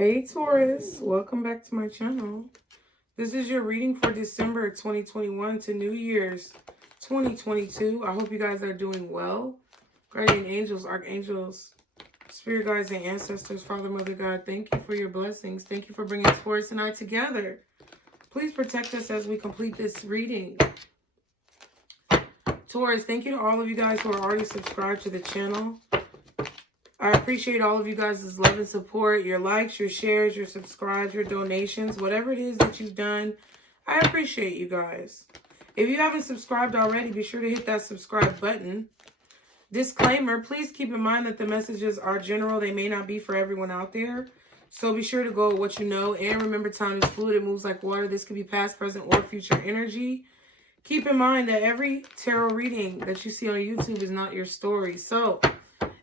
Hey Taurus, welcome back to my channel. This is your reading for December 2021 to New Year's 2022. I hope you guys are doing well. Guardian angels, archangels, spirit guides, and ancestors, Father, Mother, God, thank you for your blessings. Thank you for bringing Taurus and I together. Please protect us as we complete this reading. Taurus, thank you to all of you guys who are already subscribed to the channel. I appreciate all of you guys' love and support, your likes, your shares, your subscribes, your donations, whatever it is that you've done. I appreciate you guys. If you haven't subscribed already, be sure to hit that subscribe button. Disclaimer, please keep in mind that the messages are general. They may not be for everyone out there. So be sure to go with what you know. And remember, time is fluid. It moves like water. This could be past, present, or future energy. Keep in mind that every tarot reading that you see on YouTube is not your story. So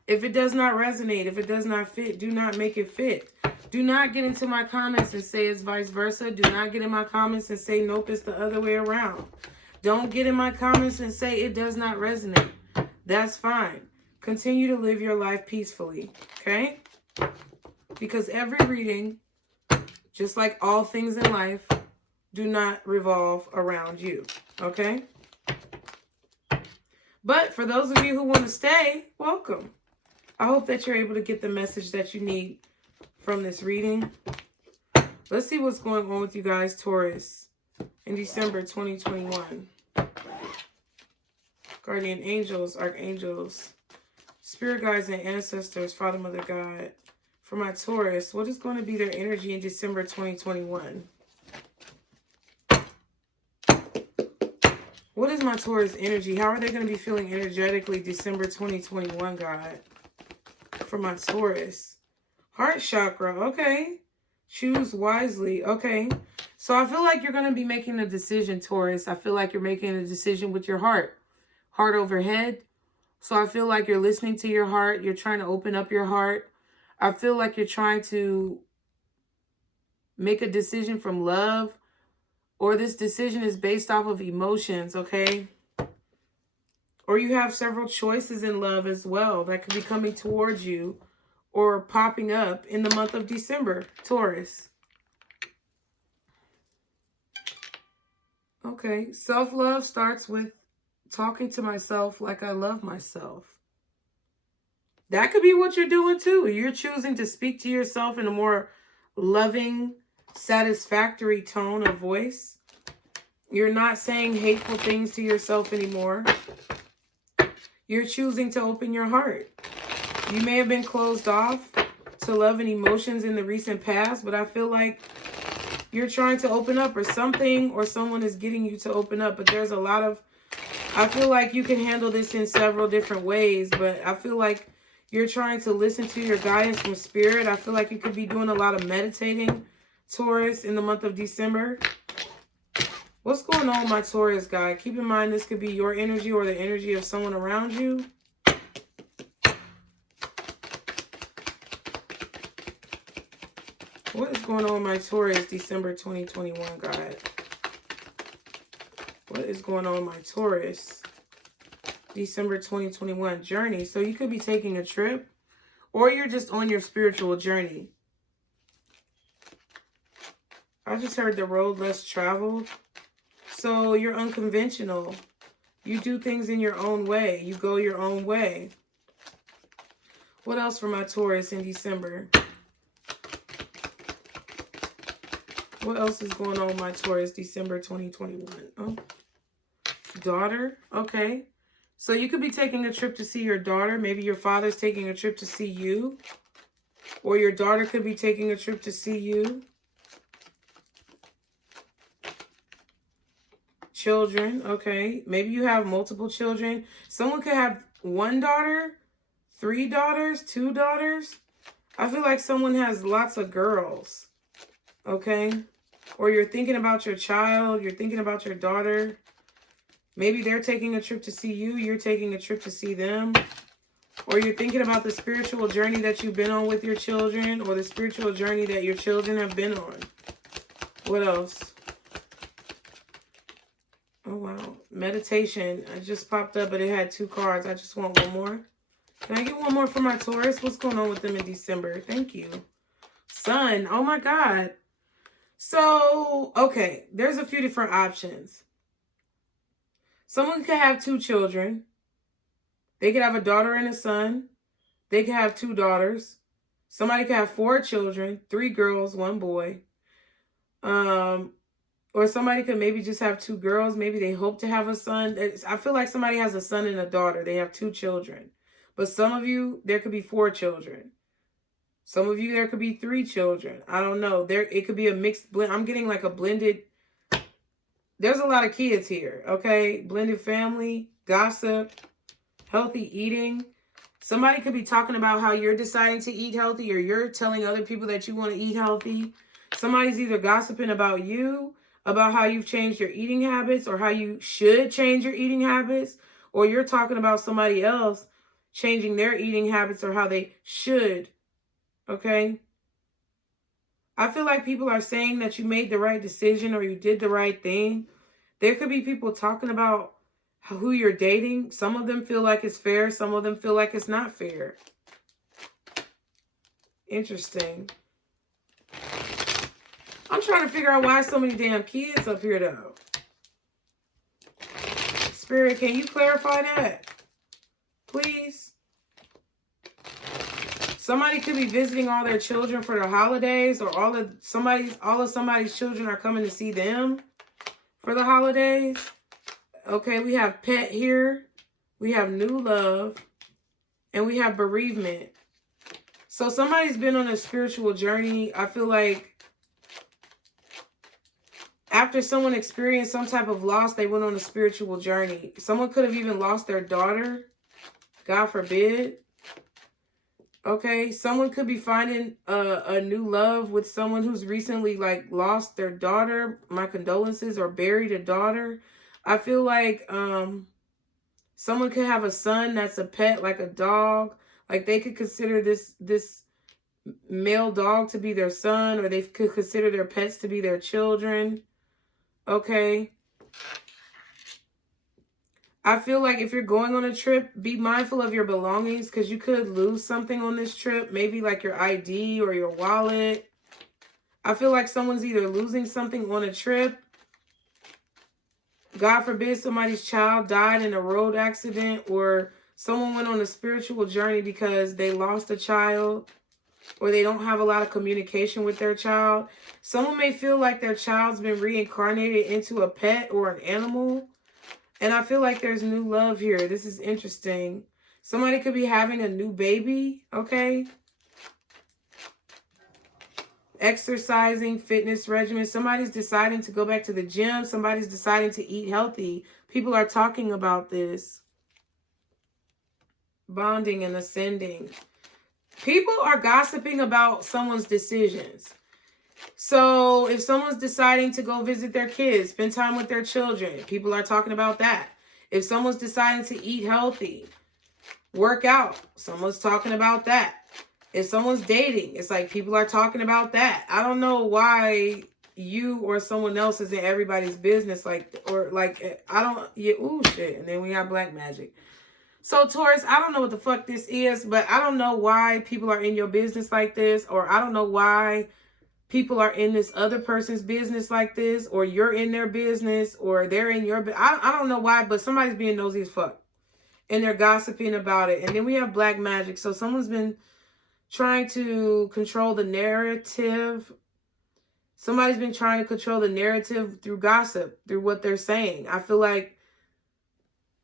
if it does not resonate, if it does not fit, do not make it fit. Do not get into my comments and say it's vice versa. Do not get in my comments and say, nope, it's the other way around. Don't get in my comments and say it does not resonate. That's fine. Continue to live your life peacefully, okay? Because every reading, just like all things in life, do not revolve around you, okay? But for those of you who want to stay, welcome. I hope that you're able to get the message that you need from this reading. Let's see what's going on with you guys, Taurus, in December 2021. Guardian angels, archangels, spirit guides, and ancestors, Father, Mother, God. For my Taurus, what is going to be their energy in December 2021? What is my Taurus energy? How are they going to be feeling energetically December 2021, God? For my Taurus. Heart chakra, okay. Choose wisely, okay. So I feel like you're going to be making a decision, Taurus. I feel like you're making a decision with your heart. Heart over head. So I feel like you're listening to your heart. You're trying to open up your heart. I feel like you're trying to make a decision from love. Or this decision is based off of emotions, okay. Or you have several choices in love as well that could be coming towards you or popping up in the month of December, Taurus. Okay, self-love starts with talking to myself like I love myself. That could be what you're doing too. You're choosing to speak to yourself in a more loving, satisfactory tone of voice. You're not saying hateful things to yourself anymore. You're choosing to open your heart. You may have been closed off to love and emotions in the recent past, but I feel like you're trying to open up, or something or someone is getting you to open up. But there's a lot of, I feel like you can handle this in several different ways, but I feel like you're trying to listen to your guidance from spirit. I feel like you could be doing a lot of meditating, Taurus, in the month of December. What's going on, my Taurus guy? Keep in mind, this could be your energy or the energy of someone around you. What is going on, my Taurus, December 2021, God? What is going on, my Taurus, December 2021 journey? So you could be taking a trip, or you're just on your spiritual journey. I just heard the road less traveled. So you're unconventional. You do things in your own way. You go your own way. What else for my Taurus in December? What else is going on with my Taurus, December 2021? Oh, daughter. Okay. So you could be taking a trip to see your daughter. Maybe your father's taking a trip to see you. Or your daughter could be taking a trip to see you. Children, okay. Maybe you have multiple children. Someone could have one daughter, 3 daughters, 2 daughters. I feel like someone has lots of girls, okay? Or you're thinking about your child. You're thinking about your daughter. Maybe they're taking a trip to see you. You're taking a trip to see them. Or you're thinking about the spiritual journey that you've been on with your children, or the spiritual journey that your children have been on. What else? Oh, wow. Meditation. I just popped up, but it had 2 cards. I just want one more. Can I get one more for my Taurus? What's going on with them in December? Thank you. son. Oh my God. So, okay, there's a few different options. Someone could have 2 children. They could have a daughter and a son. They could have 2 daughters. Somebody could have 4 children, 3 girls, 1 boy. Or somebody could maybe just have 2 girls. Maybe they hope to have a son. I feel like somebody has a son and a daughter. They have 2 children. But some of you, there could be 4 children. Some of you, there could be 3 children. I don't know. It could be a mixed blend. I'm getting like a blended. There's a lot of kids here, okay? Blended family, gossip, healthy eating. Somebody could be talking about how you're deciding to eat healthy, or you're telling other people that you want to eat healthy. Somebody's either gossiping about you, about how you've changed your eating habits, or how you should change your eating habits, or you're talking about somebody else changing their eating habits or how they should, okay? I feel like people are saying that you made the right decision or you did the right thing. There could be people talking about who you're dating. Some of them feel like it's fair. Some of them feel like it's not fair. Interesting. I'm trying to figure out why so many damn kids up here, though. Spirit, can you clarify that? Please? Somebody could be visiting all their children for the holidays, or all of somebody's children are coming to see them for the holidays. Okay, we have pet here. We have new love. And we have bereavement. So somebody's been on a spiritual journey. I feel like after someone experienced some type of loss, they went on a spiritual journey. Someone could have even lost their daughter. God forbid. Okay, someone could be finding a new love with someone who's recently like lost their daughter. My condolences, or buried a daughter. I feel like someone could have a son that's a pet, like a dog. Like they could consider this male dog to be their son, or they could consider their pets to be their children. Okay. I feel like if you're going on a trip, be mindful of your belongings, because you could lose something on this trip. Maybe like your ID or your wallet. I feel like someone's either losing something on a trip. God forbid somebody's child died in a road accident, or someone went on a spiritual journey because they lost a child, or they don't have a lot of communication with their child. Someone may feel like their child's been reincarnated into a pet or an animal. And I feel like there's new love here. This is interesting. Somebody could be having a new baby, okay? Exercising, fitness regimen. Somebody's deciding to go back to the gym. Somebody's deciding to eat healthy. People are talking about this. Bonding and ascending. People are gossiping about someone's decisions. So if someone's deciding to go visit their kids, spend time with their children, people are talking about that. If someone's deciding to eat healthy, work out, someone's talking about that. If someone's dating, it's like people are talking about that. I don't know why you or someone else is in everybody's business, like, or like, I don't, yeah, ooh, shit. And then we have black magic. So Taurus, I don't know what the fuck this is, but I don't know why people are in your business like this, or I don't know why people are in this other person's business like this, or you're in their business, or they're in your business. I don't know why, but somebody's being nosy as fuck. And they're gossiping about it. And then we have black magic. So someone's been trying to control the narrative. Somebody's been trying to control the narrative through gossip, through what they're saying. I feel like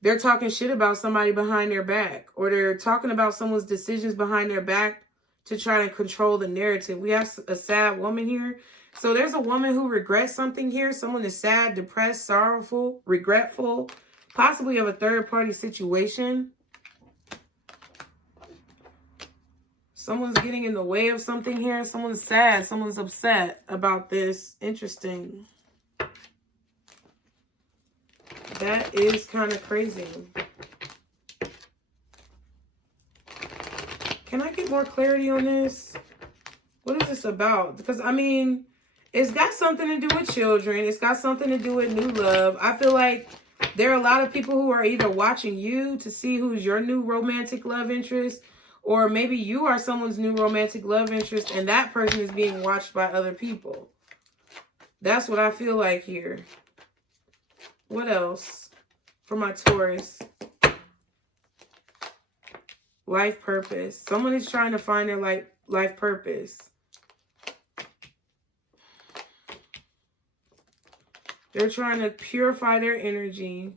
they're talking shit about somebody behind their back, or they're talking about someone's decisions behind their back to try to control the narrative. We have a sad woman here. So there's a woman who regrets something here. Someone is sad, depressed, sorrowful, regretful, possibly of a third-party situation. Someone's getting in the way of something here. Someone's sad. Someone's upset about this. Interesting. That is kind of crazy. Can I get more clarity on this? What is this about? Because, I mean, it's got something to do with children. It's got something to do with new love. I feel like there are a lot of people who are either watching you to see who's your new romantic love interest, Or maybe you are someone's new romantic love interest and that person is being watched by other people. That's what I feel like here. What else for my Taurus? Life purpose. Someone is trying to find their life purpose. They're trying to purify their energy.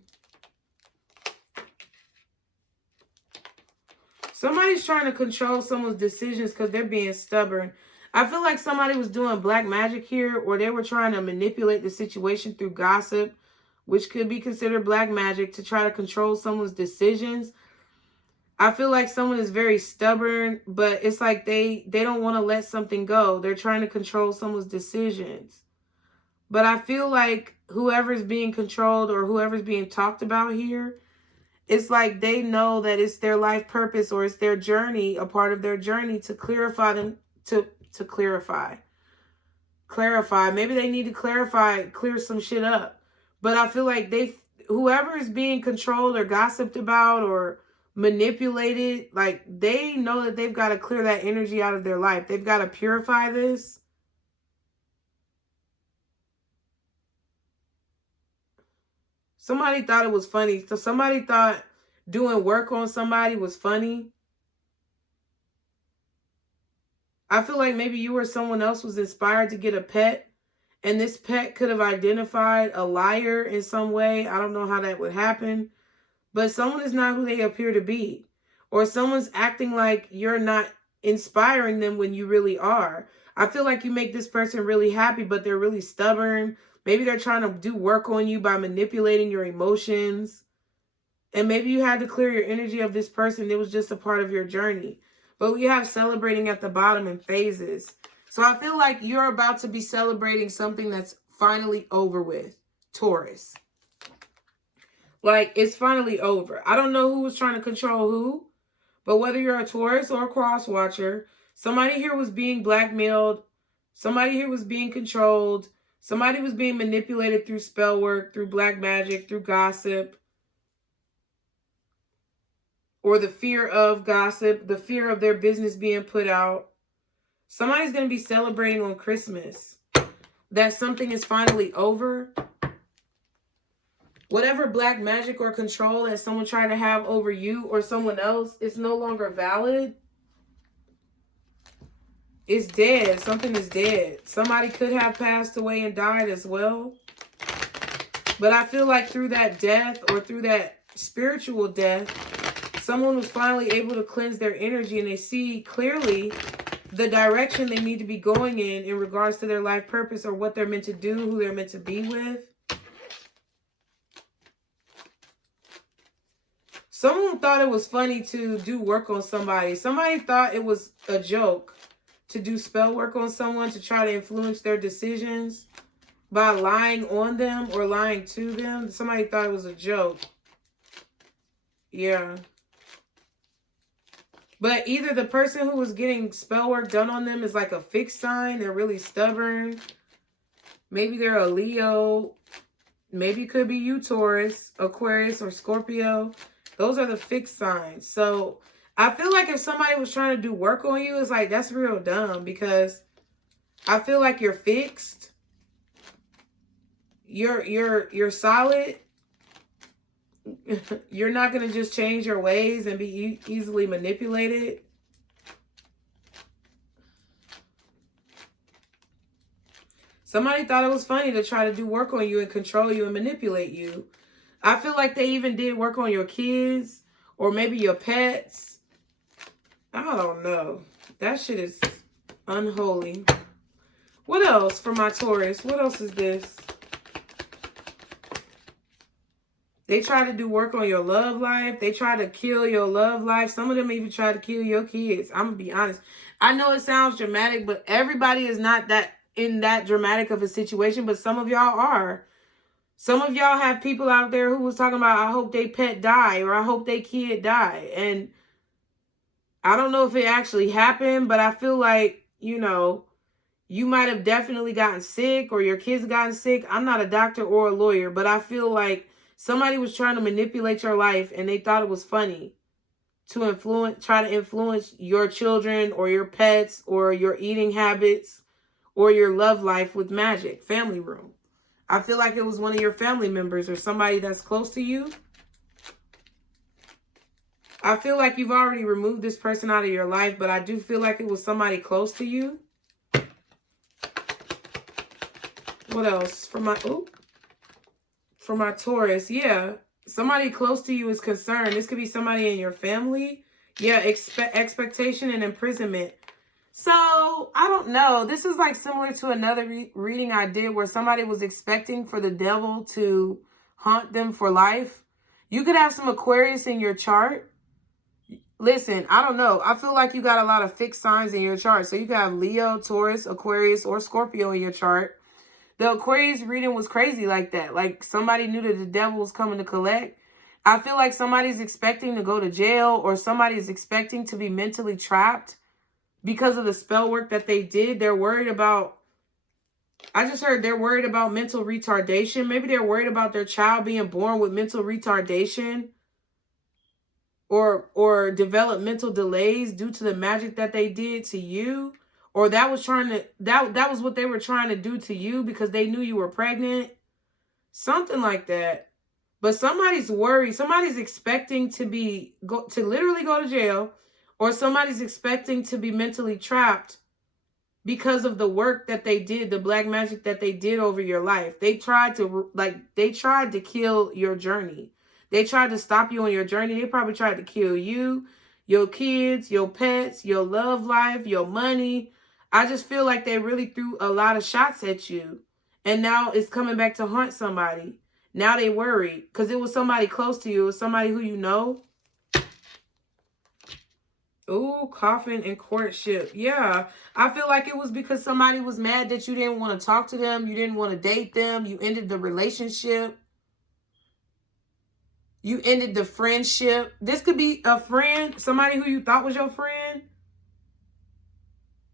Somebody's trying to control someone's decisions because they're being stubborn. I feel like somebody was doing black magic here, or they were trying to manipulate the situation through gossip, which could be considered black magic, to try to control someone's decisions. I feel like someone is very stubborn, but it's like they don't want to let something go. They're trying to control someone's decisions. But I feel like whoever's being controlled or whoever's being talked about here, it's like they know that it's their life purpose or it's their journey, a part of their journey to clarify them, to clarify. Maybe they need to clear some shit up. But I feel like whoever is being controlled or gossiped about or manipulated, like they know that they've got to clear that energy out of their life. They've got to purify this. Somebody thought it was funny. So somebody thought doing work on somebody was funny. I feel like maybe you or someone else was inspired to get a pet, and this pet could have identified a liar in some way. I don't know how that would happen. But someone is not who they appear to be. Or someone's acting like you're not inspiring them when you really are. I feel like you make this person really happy, but they're really stubborn. Maybe they're trying to do work on you by manipulating your emotions. And maybe you had to clear your energy of this person. It was just a part of your journey. But we have celebrating at the bottom in phases. So I feel like you're about to be celebrating something that's finally over with. Taurus. Like, it's finally over. I don't know who was trying to control who, but whether you're a Taurus or a cross watcher, somebody here was being blackmailed. Somebody here was being controlled. Somebody was being manipulated through spell work, through black magic, through gossip. Or the fear of gossip, the fear of their business being put out. Somebody's going to be celebrating on Christmas that something is finally over. Whatever black magic or control that someone tried to have over you or someone else is no longer valid. It's dead. Something is dead. Somebody could have passed away and died as well. But I feel like through that death or through that spiritual death, someone was finally able to cleanse their energy and they see clearly the direction they need to be going in regards to their life purpose or what they're meant to do, who they're meant to be with. Someone thought it was funny to do work on somebody. Somebody thought it was a joke to do spell work on someone to try to influence their decisions by lying on them or lying to them. Somebody thought it was a joke. Yeah. But either the person who was getting spell work done on them is like a fixed sign. They're really stubborn. Maybe they're a Leo. Maybe it could be you, Taurus, Aquarius, or Scorpio. Those are the fixed signs. So I feel like if somebody was trying to do work on you, it's like, that's real dumb, because I feel like you're fixed. You're solid. You're not going to just change your ways and be easily manipulated. Somebody thought it was funny to try to do work on you and control you and manipulate you. I feel like they even did work on your kids or maybe your pets. I don't know. That shit is unholy. What else for my Taurus? What else is this? They try to do work on your love life. They try to kill your love life. Some of them even try to kill your kids. I'm going to be honest. I know it sounds dramatic, but everybody is not in that dramatic of a situation, but some of y'all are. Some of y'all have people out there who was talking about, I hope they pet die or I hope they kid die. And I don't know if it actually happened, but I feel like, you know, you might have definitely gotten sick or your kids gotten sick. I'm not a doctor or a lawyer, but I feel like somebody was trying to manipulate your life and they thought it was funny. to try to influence your children or your pets or your eating habits or your love life with magic. Family room. I feel like it was one of your family members or somebody that's close to you. I feel like you've already removed this person out of your life, but I do feel like it was somebody close to you. What else? For my Taurus, yeah. Somebody close to you is concerned. This could be somebody in your family. Yeah, expectation and imprisonment. So, I don't know. This is like similar to another reading I did where somebody was expecting for the devil to haunt them for life. You could have some Aquarius in your chart. Listen, I don't know. I feel like you got a lot of fixed signs in your chart. So, you could have Leo, Taurus, Aquarius, or Scorpio in your chart. The Aquarius reading was crazy like that. Like somebody knew that the devil was coming to collect. I feel like somebody's expecting to go to jail or somebody's expecting to be mentally trapped because of the spell work that they did. They're worried about, I just heard they're worried about mental retardation. Maybe they're worried about their child being born with mental retardation or developmental delays due to the magic that they did to you. Or that was that was what they were trying to do to you because they knew you were pregnant. Something like that. But somebody's worried. Somebody's expecting to literally go to jail. Or somebody's expecting to be mentally trapped because of the work that they did, the black magic that they did over your life. They tried to kill your journey. They tried to stop you on your journey. They probably tried to kill you, your kids, your pets, your love life, your money. I just feel like they really threw a lot of shots at you. And now it's coming back to haunt somebody. Now they worried because it was somebody close to you. It was somebody who you know. Ooh, coffin and courtship. Yeah. I feel like it was because somebody was mad that you didn't want to talk to them. You didn't want to date them. You ended the relationship. You ended the friendship. This could be a friend, somebody who you thought was your friend.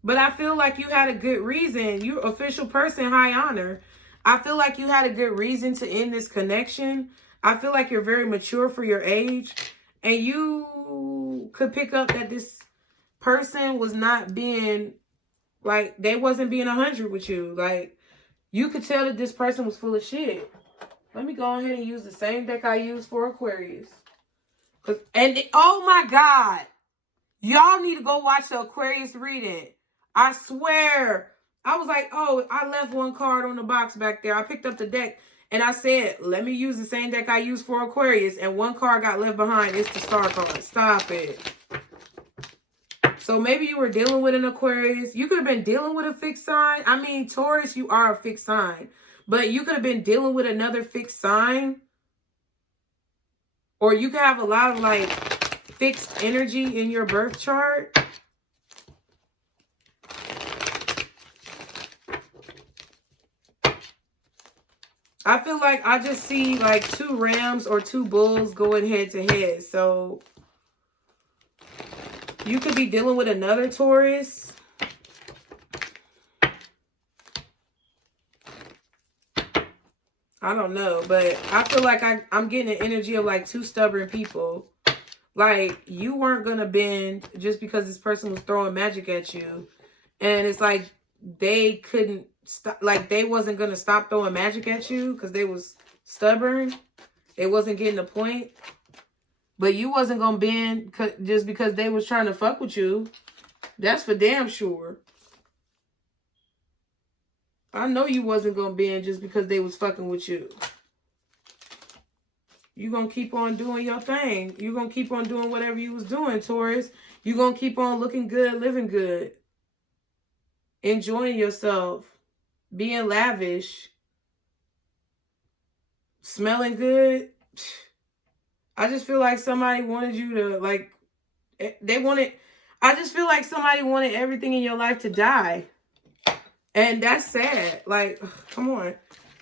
But I feel like you had a good reason. You're official person, high honor. I feel like you had a good reason to end this connection. I feel like you're very mature for your age. And you could pick up that this person was not being, like, they wasn't being 100 with you. Like, you could tell that this person was full of shit. Let me go ahead and use the same deck I used for Aquarius. Oh my God. Y'all need to go watch the Aquarius reading. I swear. I was like, oh, I left one card on the box back there. I picked up the deck and I said, let me use the same deck I used for Aquarius. And one card got left behind. It's the star card. Stop it. So maybe you were dealing with an Aquarius. You could have been dealing with a fixed sign. I mean, Taurus, you are a fixed sign. But you could have been dealing with another fixed sign. Or you could have a lot of like fixed energy in your birth chart. I feel like I just see like 2 rams or 2 bulls going head to head. So you could be dealing with another Taurus. I don't know, but I feel like I'm getting an energy of like 2 stubborn people. Like you weren't going to bend just because this person was throwing magic at you. And it's like they couldn't stop, like they wasn't going to stop throwing magic at you because they was stubborn. They wasn't getting the point. But you wasn't going to bend just because they was trying to fuck with you. That's for damn sure. I know you wasn't going to bend just because they was fucking with you. You're going to keep on doing your thing. You're going to keep on doing whatever you was doing, Taurus. You're going to keep on looking good, living good. Enjoying yourself. Being lavish. Smelling good. I just feel like somebody wanted you to, like, I just feel like somebody wanted everything in your life to die. And that's sad. Like, come on.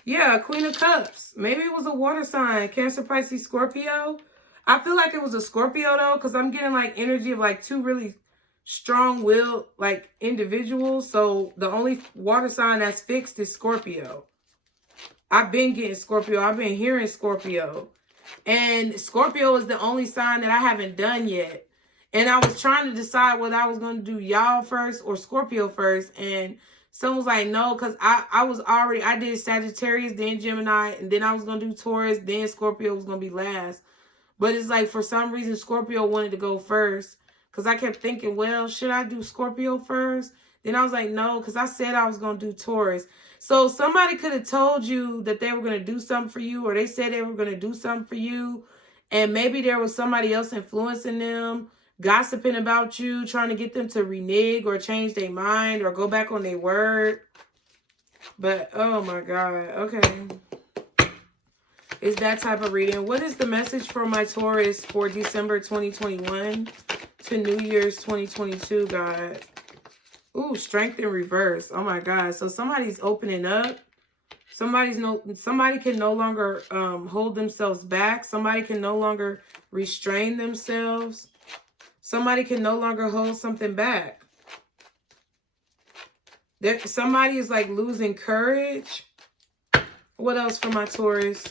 Yeah, Queen of Cups. Maybe it was a water sign. Cancer, Pisces, Scorpio. I feel like it was a Scorpio, though, because I'm getting, like, energy of, like, 2 really strong-willed, like, individuals. So the only water sign that's fixed is Scorpio. I've been getting Scorpio. I've been hearing Scorpio. And Scorpio is the only sign that I haven't done yet. And I was trying to decide whether I was going to do y'all first or Scorpio first. And someone was like, no, because I did Sagittarius, then Gemini, and then I was going to do Taurus, then Scorpio was going to be last. But it's like, for some reason, Scorpio wanted to go first. Because I kept thinking, well, should I do Scorpio first? Then I was like, no, because I said I was going to do Taurus. So somebody could have told you that they were going to do something for you, or they said they were going to do something for you. And maybe there was somebody else influencing them, gossiping about you, trying to get them to renege or change their mind or go back on their word. But, oh my God. Okay. It's that type of reading. What is the message for my Taurus for December 2021 to New Year's 2022, God? Ooh, strength in reverse. Oh my God. So somebody's opening up. Somebody can no longer hold themselves back. Somebody can no longer restrain themselves. Somebody can no longer hold something back. Somebody is like losing courage. What else for my Taurus?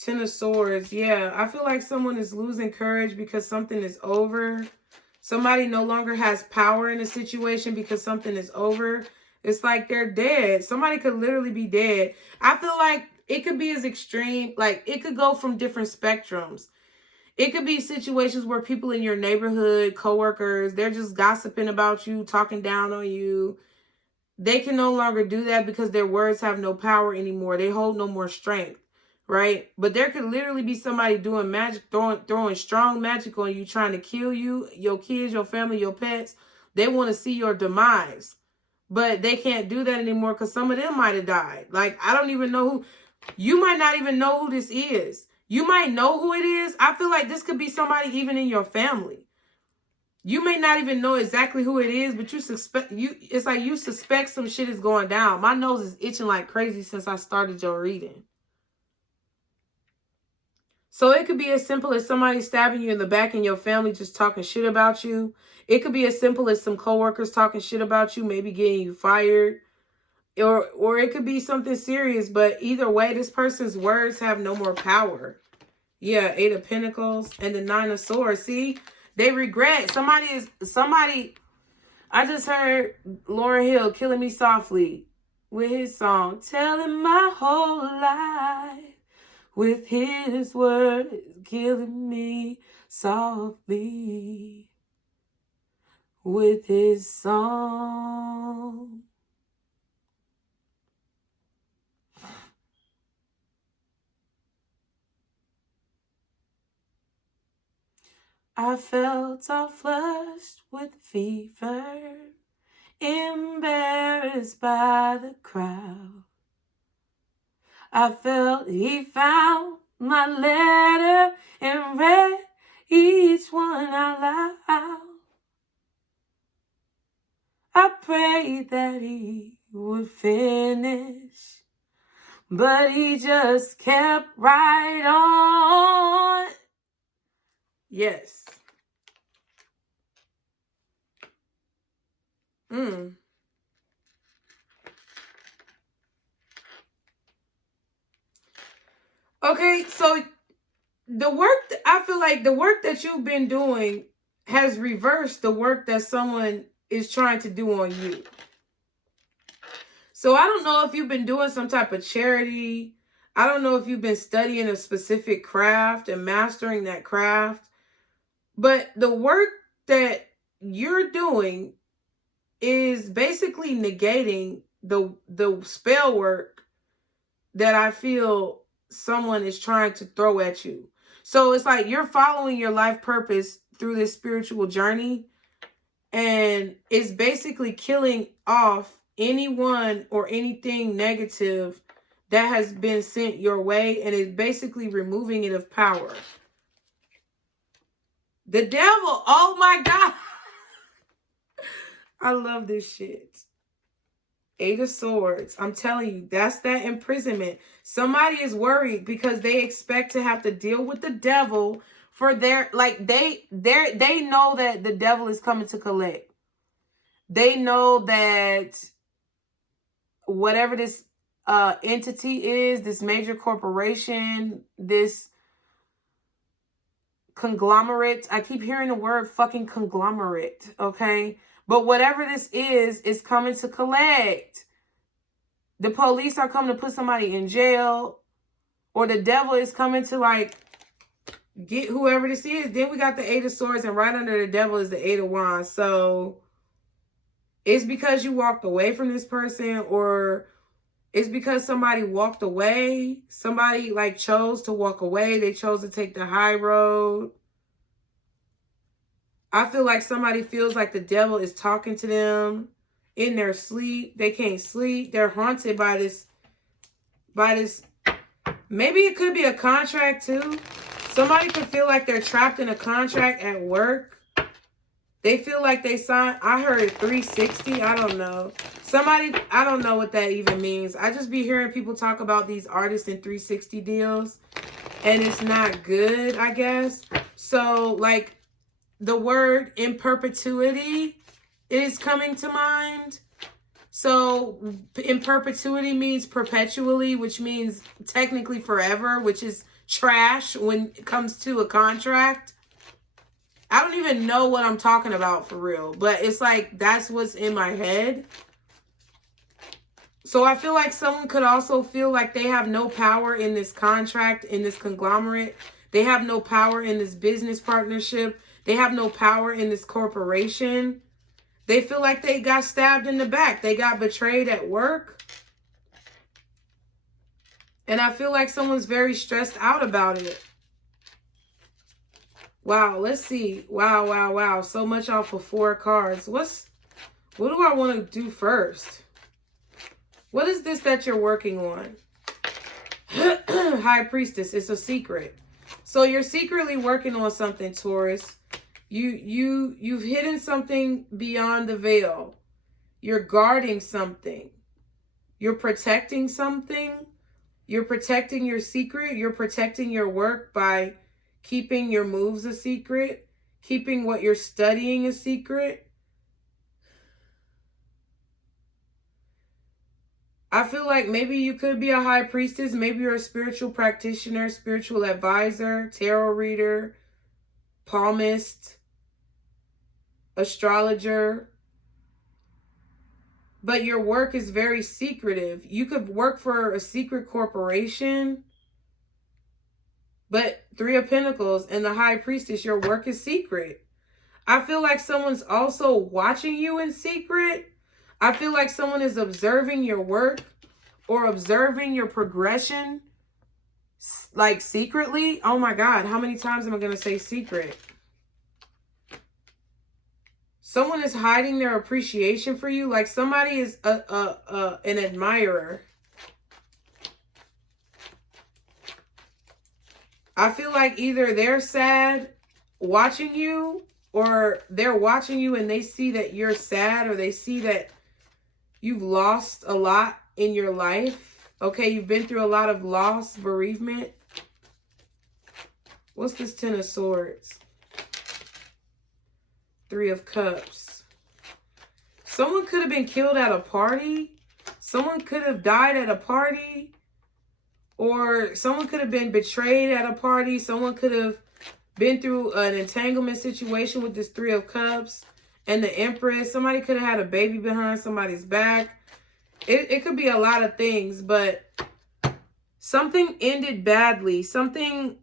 Ten of Swords. Yeah, I feel like someone is losing courage because something is over. Somebody no longer has power in a situation because something is over. It's like they're dead. Somebody could literally be dead. I feel like it could be as extreme. Like, it could go from different spectrums. It could be situations where people in your neighborhood, coworkers, they're just gossiping about you, talking down on you. They can no longer do that because their words have no power anymore. They hold no more strength, right? But there could literally be somebody doing magic, throwing strong magic on you, trying to kill you, your kids, your family, your pets. They want to see your demise. But they can't do that anymore because some of them might have died. Like, I don't even know who. You might not even know who this is. You might know who it is. I feel like this could be somebody even in your family. You may not even know exactly who it is, but it's like you suspect some shit is going down. My nose is itching like crazy since I started your reading. So it could be as simple as somebody stabbing you in the back in your family, just talking shit about you. It could be as simple as some coworkers talking shit about you, maybe getting you fired. Or it could be something serious, but either way, this person's words have no more power. Yeah, Eight of Pentacles and the Nine of Swords. See, they regret. Somebody, I just heard Lauryn Hill, Killing Me Softly, with his song, telling my whole life, with his words, killing me softly, with his song. I felt all flushed with fever, embarrassed by the crowd. I felt he found my letter and read each one out loud. I prayed that he would finish, but he just kept right on. Yes. Okay, so I feel like the work that you've been doing has reversed the work that someone is trying to do on you. So I don't know if you've been doing some type of charity. I don't know if you've been studying a specific craft and mastering that craft. But the work that you're doing is basically negating the spell work that I feel someone is trying to throw at you. So it's like you're following your life purpose through this spiritual journey, and it's basically killing off anyone or anything negative that has been sent your way, and it's basically removing it of power. The devil, oh my God. I love this shit. Eight of Swords. I'm telling you, that's that imprisonment. Somebody is worried because they expect to have to deal with the devil for their, like, they know that the devil is coming to collect. They know that whatever this entity is, this major corporation, this conglomerate. I keep hearing the word fucking conglomerate, okay? But whatever this is coming to collect. The police are coming to put somebody in jail, or the devil is coming to like get whoever this is. Then we got the Eight of Swords, and right under the devil is the Eight of Wands. So it's because you walked away from this person, or it's because somebody walked away. Somebody like chose to walk away. They chose to take the high road. I feel like somebody feels like the devil is talking to them in their sleep. They can't sleep. They're haunted by this. Maybe it could be a contract too. Somebody could feel like they're trapped in a contract at work. They feel like they signed. I heard 360. I don't know. Somebody, I don't know what that even means. I just be hearing people talk about these artists in 360 deals, and it's not good, I guess. So like the word in perpetuity is coming to mind. So in perpetuity means perpetually, which means technically forever, which is trash when it comes to a contract. I don't even know what I'm talking about for real, but it's like that's what's in my head. So I feel like someone could also feel like they have no power in this contract, in this conglomerate. They have no power in this business partnership. They have no power in this corporation. They feel like they got stabbed in the back. They got betrayed at work. And I feel like someone's very stressed out about it. Wow, let's see. Wow, wow, wow. So much off of 4 cards. What do I want to do first? What is this that you're working on? High Priestess. It's a secret. So you're secretly working on something, Taurus. You've hidden something beyond the veil. You're guarding something. You're protecting something. You're protecting your secret. You're protecting your work by keeping your moves a secret, keeping what you're studying a secret. I feel like maybe you could be a high priestess. Maybe you're a spiritual practitioner, spiritual advisor, tarot reader, palmist, astrologer. But your work is very secretive. You could work for a secret corporation. But 3 of Pentacles and the High Priestess, your work is secret. I feel like someone's also watching you in secret. I feel like someone is observing your work or observing your progression, like secretly. Oh my God, how many times am I going to say secret? Someone is hiding their appreciation for you. Like somebody is an admirer. I feel like either they're sad watching you, or they're watching you and they see that you're sad, or they see that you've lost a lot in your life. Okay, you've been through a lot of loss, bereavement. What's this 10 of Swords? 3 of Cups. Someone could have been killed at a party. Someone could have died at a party. Or someone could have been betrayed at a party. Someone could have been through an entanglement situation with this 3 of Cups and the Empress. Somebody could have had a baby behind somebody's back. It could be a lot of things, but something ended badly. Something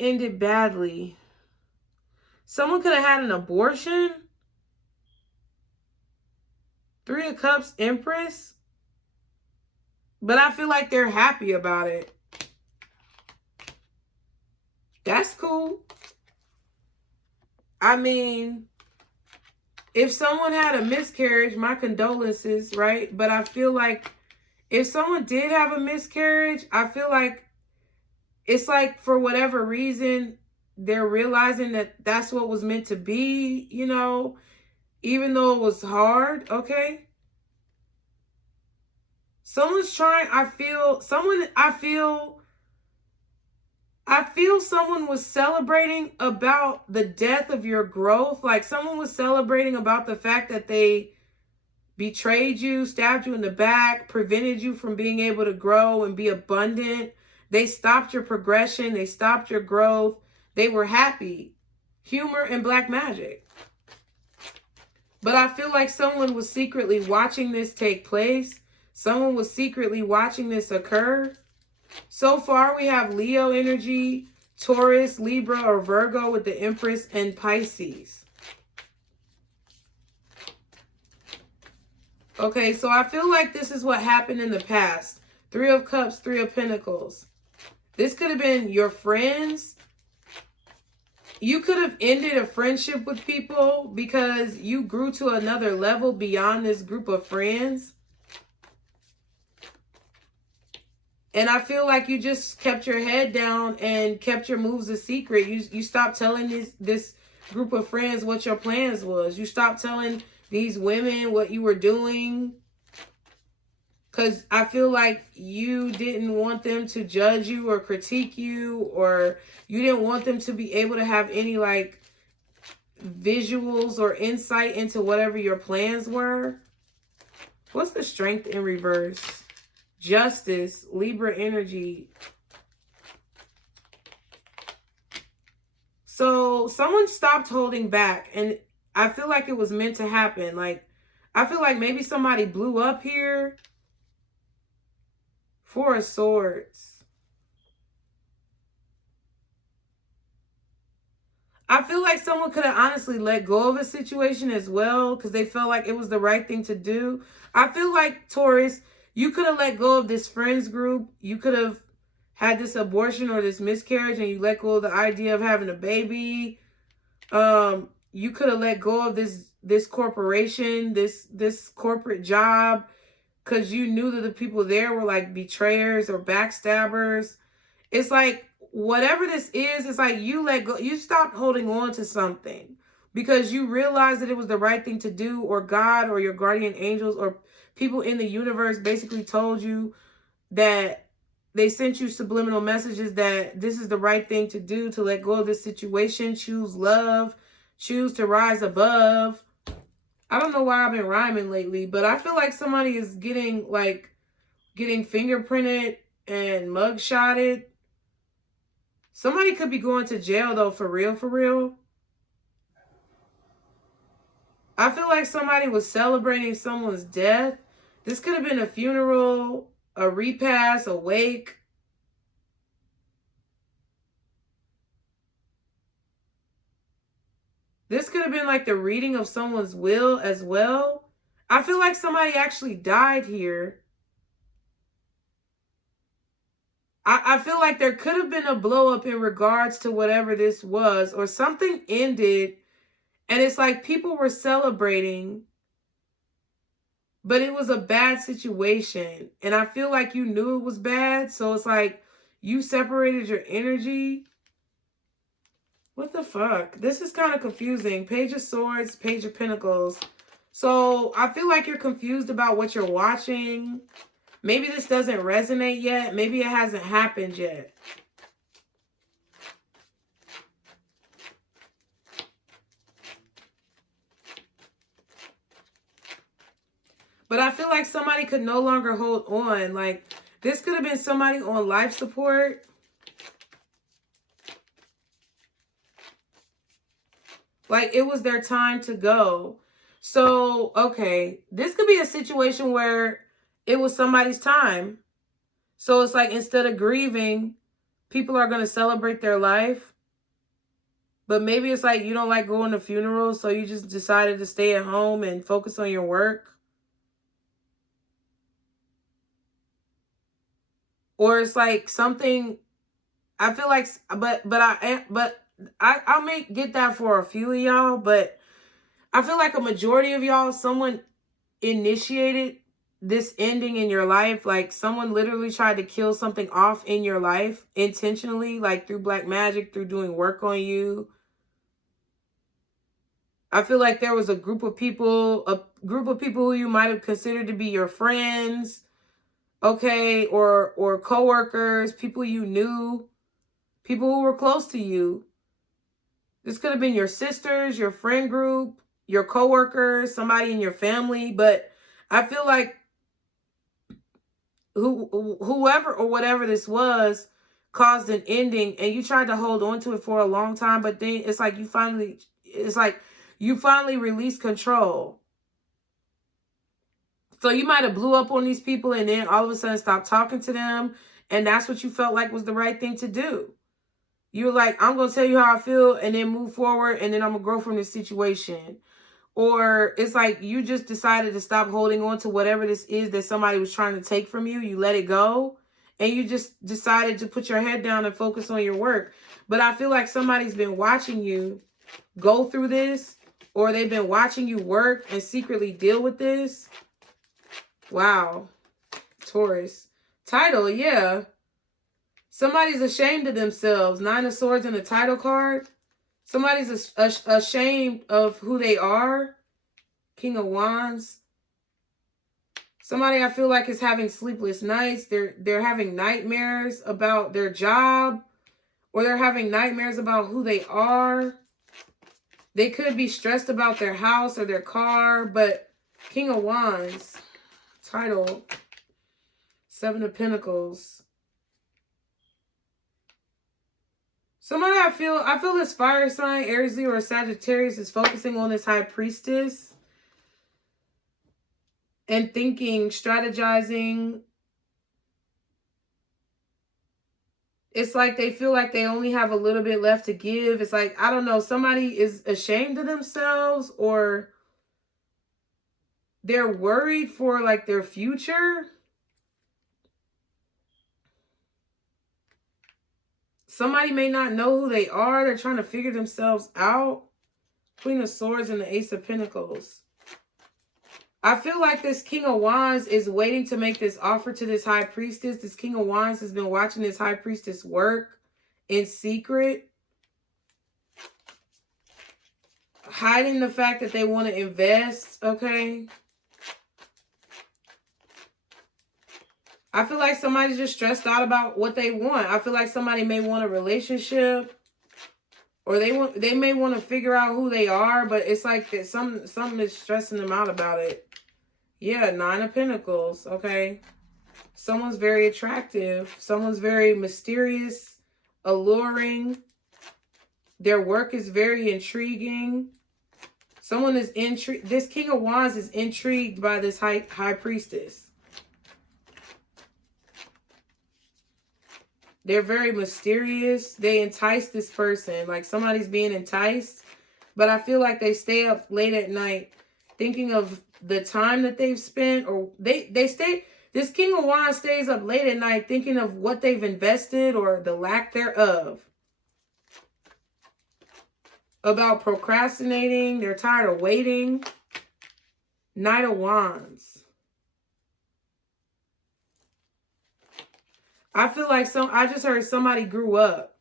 ended badly. Someone could have had an abortion. 3 of Cups, Empress. But I feel like they're happy about it. That's cool. I mean, if someone had a miscarriage, my condolences, right? But I feel like if someone did have a miscarriage, I feel like it's like for whatever reason, they're realizing that that's what was meant to be, you know, even though it was hard, okay? Someone's trying, I feel someone was celebrating about the death of your growth. Like someone was celebrating about the fact that they betrayed you, stabbed you in the back, prevented you from being able to grow and be abundant. They stopped your progression. They stopped your growth. They were happy. Humor and black magic. But I feel like someone was secretly watching this take place. Someone was secretly watching this occur. So far, we have Leo energy, Taurus, Libra, or Virgo with the Empress, and Pisces. Okay, so I feel like this is what happened in the past. 3 of Cups, 3 of Pentacles. This could have been your friends. You could have ended a friendship with people because you grew to another level beyond this group of friends. And I feel like you just kept your head down and kept your moves a secret. You stopped telling this group of friends what your plans was. You stopped telling these women what you were doing. Because I feel like you didn't want them to judge you or critique you, or you didn't want them to be able to have any like visuals or insight into whatever your plans were. What's the Strength in reverse? Justice, Libra energy. So someone stopped holding back, and I feel like it was meant to happen. Like, I feel like maybe somebody blew up here. 4 of Swords. I feel like someone could have honestly let go of a situation as well because they felt like it was the right thing to do. I feel like, Taurus, you could have let go of this friends group. You could have had this abortion or this miscarriage and you let go of the idea of having a baby. You could have let go of this corporation, this corporate job, because you knew that the people there were like betrayers or backstabbers. It's like, whatever this is, it's like you let go. You stopped holding on to something because you realized that it was the right thing to do, or God or your guardian angels or people in the universe basically told you that they sent you subliminal messages that this is the right thing to do, to let go of this situation, choose love, choose to rise above. I don't know why I've been rhyming lately, but I feel like somebody is getting fingerprinted and mugshotted. Somebody could be going to jail though, for real, for real. I feel like somebody was celebrating someone's death. This could have been a funeral, a repast, a wake. This could have been like the reading of someone's will as well. I feel like somebody actually died here. I feel like there could have been a blow up in regards to whatever this was, or something ended and it's like people were celebrating, but it was a bad situation. And I feel like you knew it was bad. So it's like you separated your energy. What the fuck? This is kind of confusing. Page of Swords, Page of Pentacles. So I feel like you're confused about what you're watching. Maybe this doesn't resonate yet. Maybe it hasn't happened yet. But I feel like somebody could no longer hold on. Like, this could have been somebody on life support. Like, it was their time to go. So, okay, this could be a situation where it was somebody's time. So it's like, instead of grieving, people are going to celebrate their life. But maybe it's like you don't like going to funerals, so you just decided to stay at home and focus on your work. Or it's like something, I feel like, but I may get that for a few of y'all, but I feel like a majority of y'all, someone initiated this ending in your life. Like, someone literally tried to kill something off in your life intentionally, like through black magic, through doing work on you. I feel like there was a group of people who you might have considered to be your friends, okay, or coworkers, people you knew, people who were close to you. This could have been your sisters, your friend group, your coworkers, somebody in your family, but I feel like whoever or whatever this was caused an ending, and you tried to hold on to it for a long time, but then it's like you finally release control. So you might have blew up on these people and then all of a sudden stopped talking to them, and that's what you felt like was the right thing to do. You were like, I'm going to tell you how I feel and then move forward, and then I'm going to grow from this situation. Or it's like you just decided to stop holding on to whatever this is that somebody was trying to take from you. You let it go, and you just decided to put your head down and focus on your work. But I feel like somebody's been watching you go through this, or they've been watching you work and secretly deal with this. Wow. Taurus. Title, yeah. Somebody's ashamed of themselves. 9 of Swords in the title card. Somebody's ashamed of who they are. King of Wands. Somebody I feel like is having sleepless nights. They're having nightmares about their job, or they're having nightmares about who they are. They could be stressed about their house or their car, but King of Wands. Title, 7 of Pentacles. Somebody I feel this fire sign, Aries, Leo, or Sagittarius is focusing on this High Priestess and thinking, strategizing. It's like they feel like they only have a little bit left to give. It's like, I don't know, somebody is ashamed of themselves, or they're worried for like their future. Somebody may not know who they are. They're trying to figure themselves out. Queen of Swords and the Ace of Pentacles. I feel like this King of Wands is waiting to make this offer to this High Priestess. This King of Wands has been watching this High Priestess work in secret, hiding the fact that they want to invest, okay? I feel like somebody's just stressed out about what they want. I feel like somebody may want a relationship, or they may want to figure out who they are, but it's like that something is stressing them out about it. Yeah, 9 of Pentacles, okay? Someone's very attractive. Someone's very mysterious, alluring. Their work is very intriguing. Someone is intrigued. This King of Wands is intrigued by this high priestess. They're very mysterious. They entice this person. Like somebody's being enticed. But I feel like they stay up late at night thinking of the time that they've spent. Or this King of Wands stays up late at night thinking of what they've invested or the lack thereof. About procrastinating. They're tired of waiting. Knight of Wands. I feel like I just heard somebody grew up.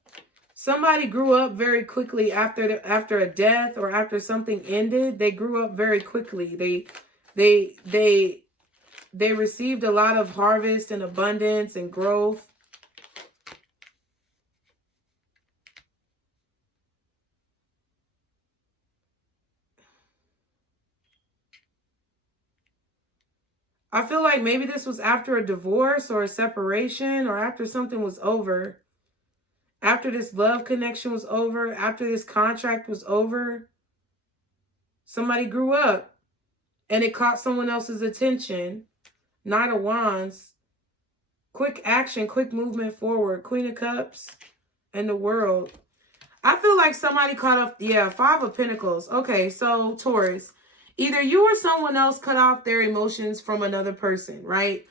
Somebody grew up very quickly after a death or after something ended. They grew up very quickly. They received a lot of harvest and abundance and growth. I feel like maybe this was after a divorce or a separation, or after something was over. After this love connection was over, after this contract was over, somebody grew up and it caught someone else's attention. Knight of Wands. Quick action, quick movement forward. Queen of Cups and the World. I feel like somebody caught up. Yeah, 5 of Pentacles. Okay, so Taurus. Either you or someone else cut off their emotions from another person, right?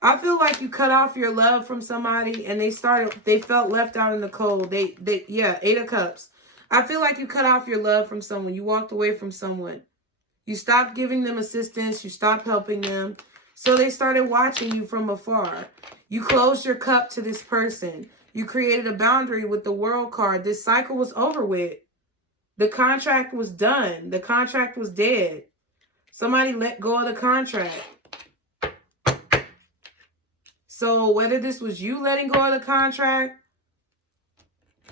I feel like you cut off your love from somebody and they felt left out in the cold. Yeah, 8 of Cups. I feel like you cut off your love from someone. You walked away from someone. You stopped giving them assistance. You stopped helping them. So they started watching you from afar. You closed your cup to this person. You created a boundary with the World card. This cycle was over with. The contract was done. The contract was dead. Somebody let go of the contract. So whether this was you letting go of the contract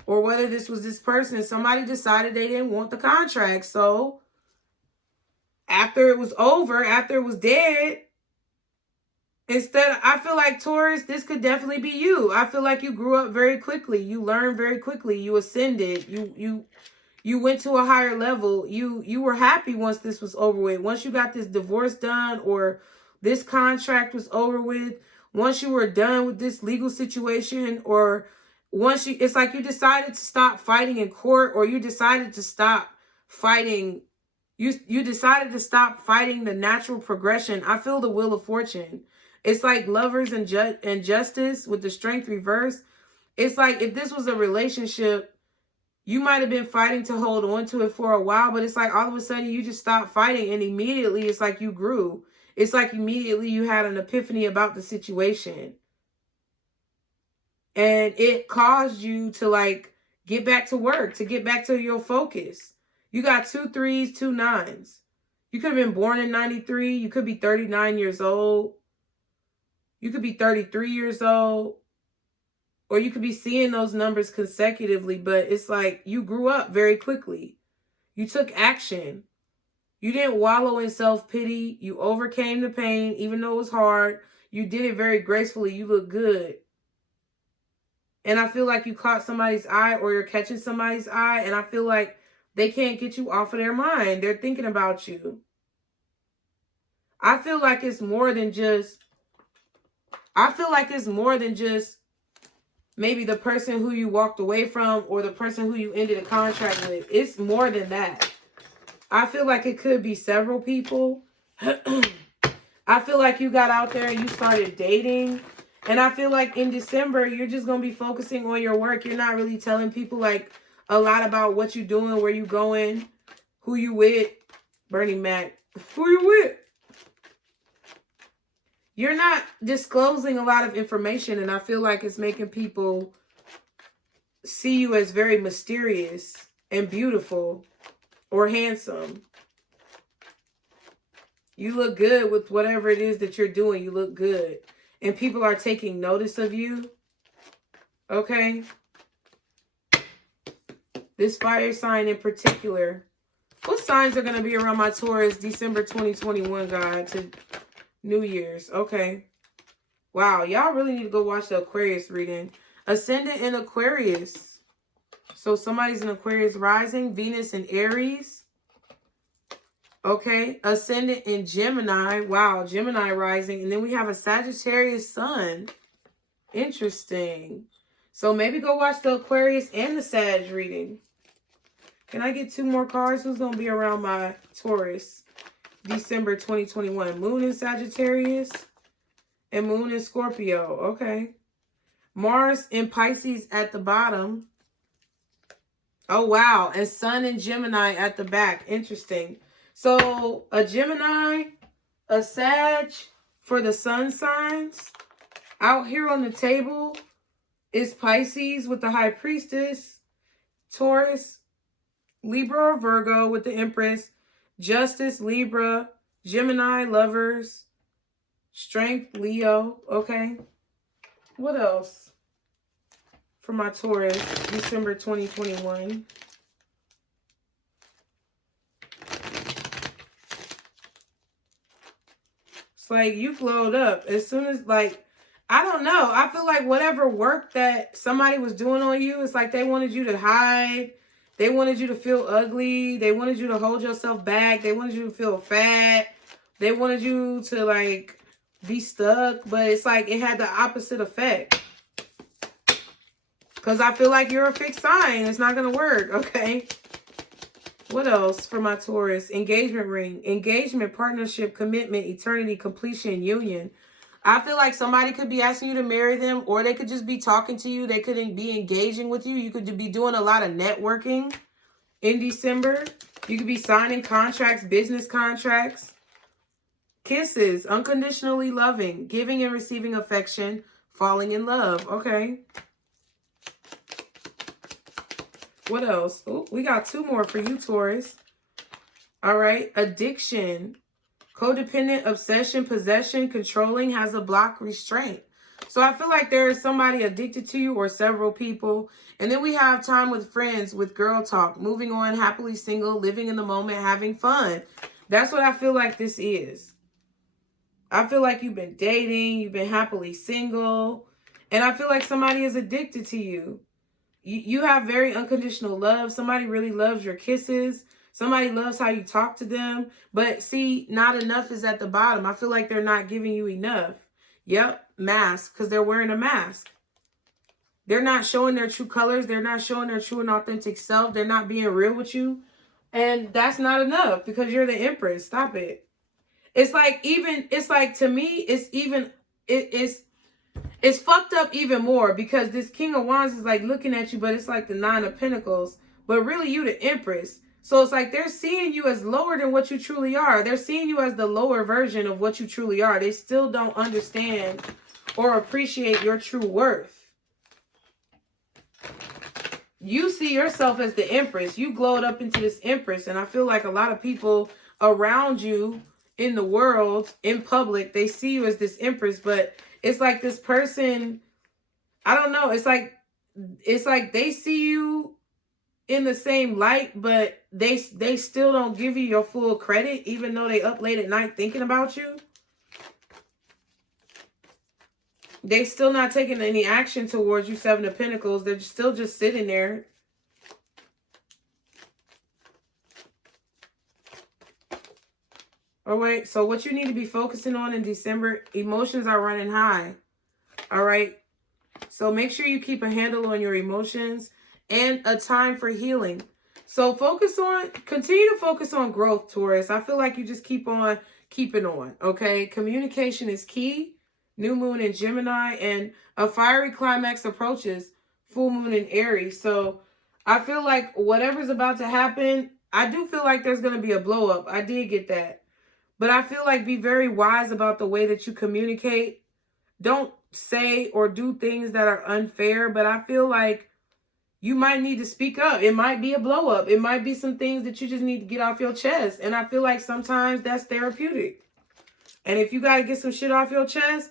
or whether this was this person, somebody decided they didn't want the contract. So after it was over, after it was dead, Instead, I feel like Taurus, this could definitely be you. I feel like you grew up very quickly. You learned very quickly. You ascended. You went to a higher level. You were happy once this was over with. Once you got this divorce done or this contract was over with, once you were done with this legal situation, or once it's like you decided to stop fighting in court, or you decided to stop fighting. You decided to stop fighting the natural progression. I feel the wheel of fortune. It's like lovers and justice with the strength reverse. It's like if this was a relationship, you might have been fighting to hold on to it for a while, but it's like all of a sudden you just stopped fighting and immediately it's like you grew. It's like immediately you had an epiphany about the situation. And it caused you to like get back to work, to get back to your focus. You got 2 3s, 2 9s. You could have been born in 93. You could be 39 years old. You could be 33 years old. Or you could be seeing those numbers consecutively, but it's like you grew up very quickly. You took action. You didn't wallow in self-pity. You overcame the pain, even though it was hard. You did it very gracefully. You look good. And I feel like you caught somebody's eye, or you're catching somebody's eye, and I feel like they can't get you off of their mind. They're thinking about you. I feel like it's more than just maybe the person who you walked away from or the person who you ended a contract with. It's more than that. I feel like it could be several people. I feel like you got out there and you started dating. And I feel like in December, you're just going to be focusing on your work. You're not really telling people like a lot about what you're doing, where you going, who you with. Bernie Mac, who you with? You're not disclosing a lot of information, and I feel like it's making people see you as very mysterious and beautiful or handsome. You look good with whatever it is that you're doing. You look good. And people are taking notice of you. Okay? This fire sign in particular. What signs are going to be around my Taurus December 2021, guys, to New Year's? Okay. Wow, y'all really need to go watch the Aquarius reading. Ascendant in Aquarius. So somebody's in Aquarius rising. Venus in Aries. Okay. Ascendant in Gemini. Wow, Gemini rising. And then we have a Sagittarius sun. Interesting. So maybe go watch the Aquarius and the Sag reading. Can I get 2 more cards? Who's going to be around my Taurus December 2021? Moon in Sagittarius and Moon in Scorpio. Okay. Mars in Pisces at the bottom. Oh, wow. And Sun in Gemini at the back. Interesting. So a Gemini, a Sag for the Sun signs. Out here on the table is Pisces with the High Priestess, Taurus, Libra or Virgo with the Empress, Justice, Libra, Gemini, Lovers, Strength, Leo. Okay. What else for my Taurus, December 2021? It's like you glowed up as soon as, like, I don't know. I feel like whatever work that somebody was doing on you, it's like they wanted you to hide. They wanted you to feel ugly. They wanted you to hold yourself back. They wanted you to feel fat. They wanted you to, like, be stuck. But it's like it had the opposite effect. Because I feel like you're a fixed sign. It's not going to work, okay? What else for my Taurus? Engagement ring. Engagement, partnership, commitment, eternity, completion, union. I feel like somebody could be asking you to marry them, or they could just be talking to you. They couldn't be engaging with you. You could be doing a lot of networking in December. You could be signing contracts, business contracts. Kisses, unconditionally loving, giving and receiving affection, falling in love. Okay. What else? Oh, we got 2 more for you, Taurus. All right. Addiction. Codependent, obsession, possession, controlling, has a block, restraint. So I feel like there is somebody addicted to you or several people. And then we have time with friends, with girl talk, moving on, happily single, living in the moment, having fun. That's what I feel like this is. I feel like you've been dating, you've been happily single, and I feel like somebody is addicted to you. You have very unconditional love. Somebody really loves your kisses. Somebody loves how you talk to them. But see, not enough is at the bottom. I feel like they're not giving you enough. Yep, mask, because they're wearing a mask. They're not showing their true colors. They're not showing their true and authentic self. They're not being real with you. And that's not enough because you're the Empress. Stop it. It's like to me, it's fucked up even more because this King of Wands is like looking at you, but it's like the Nine of Pentacles. But really you the Empress. So it's like they're seeing you as lower than what you truly are. They're seeing you as the lower version of what you truly are. They still don't understand or appreciate your true worth. You see yourself as the Empress. You glowed up into this Empress. And I feel like a lot of people around you in the world, in public, they see you as this Empress. But it's like this person, I don't know. It's like they see you in the same light, but they still don't give you your full credit, even though they up late at night thinking about you. They still not taking any action towards you, Seven of Pentacles. They're still just sitting there. All right, so what you need to be focusing on in December, emotions are running high. All right, so make sure you keep a handle on your emotions and a time for healing. So continue to focus on growth, Taurus. I feel like you just keep on keeping on, okay? Communication is key. New moon in Gemini, and a fiery climax approaches, full moon in Aries. So I feel like whatever's about to happen, I do feel like there's going to be a blow up. I did get that. But I feel like be very wise about the way that you communicate. Don't say or do things that are unfair, but I feel like you might need to speak up. It might be a blow up. It might be some things that you just need to get off your chest. And I feel like sometimes that's therapeutic. And if you got to get some shit off your chest,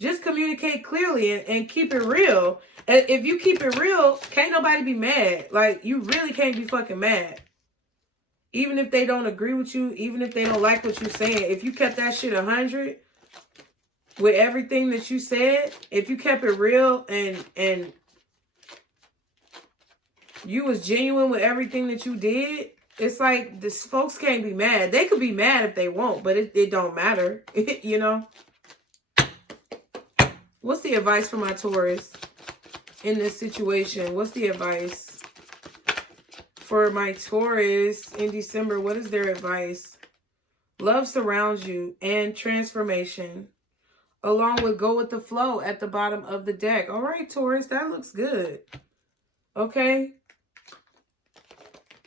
just communicate clearly and keep it real. And if you keep it real, can't nobody be mad. Like, you really can't be fucking mad. Even if they don't agree with you, even if they don't like what you're saying, if you kept that shit 100 with everything that you said, if you kept it real and you was genuine with everything that you did, it's like this folks can't be mad. They could be mad if they want, but it don't matter, you know? What's the advice for my Taurus in this situation? What's the advice for my Taurus in December? What is their advice? Love surrounds you and transformation, along with go with the flow at the bottom of the deck. All right, Taurus, that looks good. Okay.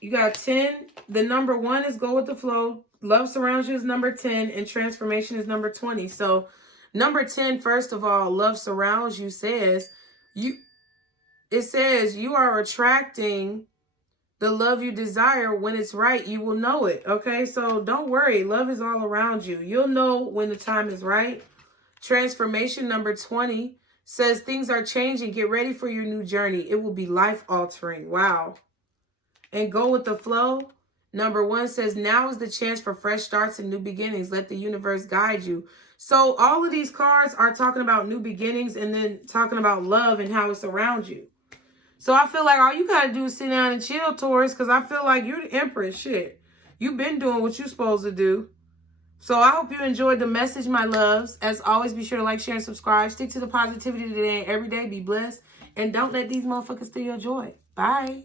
You got 10. The number 1 is go with the flow. Love surrounds you is number 10, and transformation is number 20. So number 10, first of all, love surrounds you it says you are attracting the love you desire. When it's right, you will know it. Okay, so don't worry. Love is all around you. You'll know when the time is right. Transformation, number 20, says things are changing. Get ready for your new journey. It will be life-altering. Wow. And go with the flow. Number 1 says now is the chance for fresh starts and new beginnings. Let the universe guide you. So all of these cards are talking about new beginnings and then talking about love and how it's around you. So I feel like all you got to do is sit down and chill, Taurus, because I feel like you're the Empress. Shit. You've been doing what you're supposed to do. So I hope you enjoyed the message, my loves. As always, be sure to like, share, and subscribe. Stick to the positivity today and every day. Be blessed. And don't let these motherfuckers steal your joy. Bye.